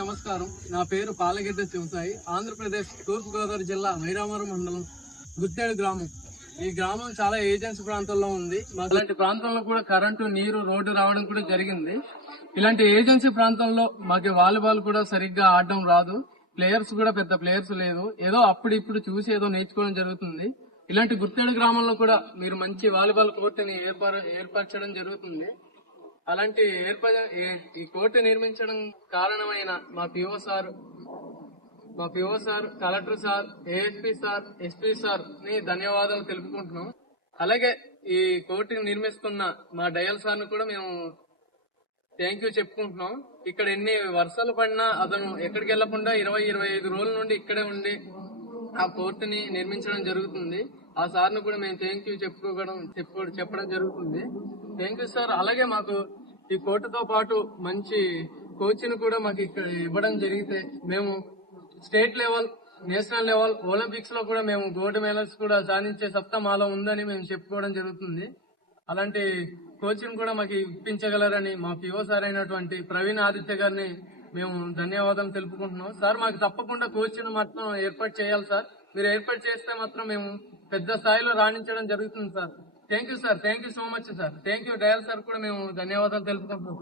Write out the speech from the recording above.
నమస్కారం. నా పేరు పాలగెడ్డ శివసాయి. ఆంధ్రప్రదేశ్ తూర్పుగోదావరి జిల్లా మైరామరం మండలం గుత్తేడు గ్రామం. ఈ గ్రామం చాలా ఏజెన్సీ ప్రాంతంలో ఉంది. అలాంటి ప్రాంతంలో కూడా కరెంటు, నీరు, రోడ్డు రావడం కూడా జరిగింది. ఇలాంటి ఏజెన్సీ ప్రాంతంలో మాకు వాలీబాల్ కూడా సరిగ్గా ఆడడం రాదు. ప్లేయర్స్ కూడా పెద్ద ప్లేయర్స్ లేదు. ఏదో అప్పుడు చూసి ఏదో నేర్చుకోవడం జరుగుతుంది. ఇలాంటి గుత్తేడు గ్రామంలో కూడా మీరు మంచి వాలీబాల్ కోర్టుని ఏర్పరచడం జరుగుతుంది. అలాంటి ఈ కోర్టు నిర్మించడం కారణమైన మా PO sir, collector sir, ASP sir, SP sir ని ధన్యవాదాలు తెలుపుకుంటున్నాం. అలాగే ఈ కోర్టుని నిర్మిస్తున్న మా డయల్ సార్ ను కూడా మేము థ్యాంక్ యూ చెప్పుకుంటున్నాం. ఇక్కడ ఎన్ని వర్షాలు పడినా అతను ఎక్కడికి వెళ్లకుండా 20-25 రోజుల నుండి ఇక్కడే ఉండి ఆ కోర్టుని నిర్మించడం జరుగుతుంది. ఆ సార్ ను కూడా మేము థ్యాంక్ యూ చెప్పడం జరుగుతుంది. Thank you sir. అలాగే మాకు ఈ కోర్టుతో పాటు మంచి కోచ్ని కూడా మాకు ఇక్కడ ఇవ్వడం జరిగితే మేము state level, national level, Olympics లో కూడా మేము గోల్డ్ మెడల్స్ కూడా సాధించే సత్తా మాలో ఉందని మేము చెప్పుకోవడం జరుగుతుంది. అలాంటి కోచ్ని కూడా మాకు ఇప్పించగలరని మా పిఓ సార్ అయినటువంటి ప్రవీణ్ ఆదిత్య గారిని మేము ధన్యవాదాలు తెలుపుకుంటున్నాం. సార్ మాకు తప్పకుండా కోచ్ని మాత్రం ఏర్పాటు చేయాలి సార్. మీరు ఏర్పాటు చేస్తే మాత్రం మేము పెద్ద స్థాయిలో రాణించడం జరుగుతుంది sir. Thank you sir. Thank you so much sir. Thank you dial sir కూడా మేము ధన్యవాదాలు తెలుపుకుంటున్నాం.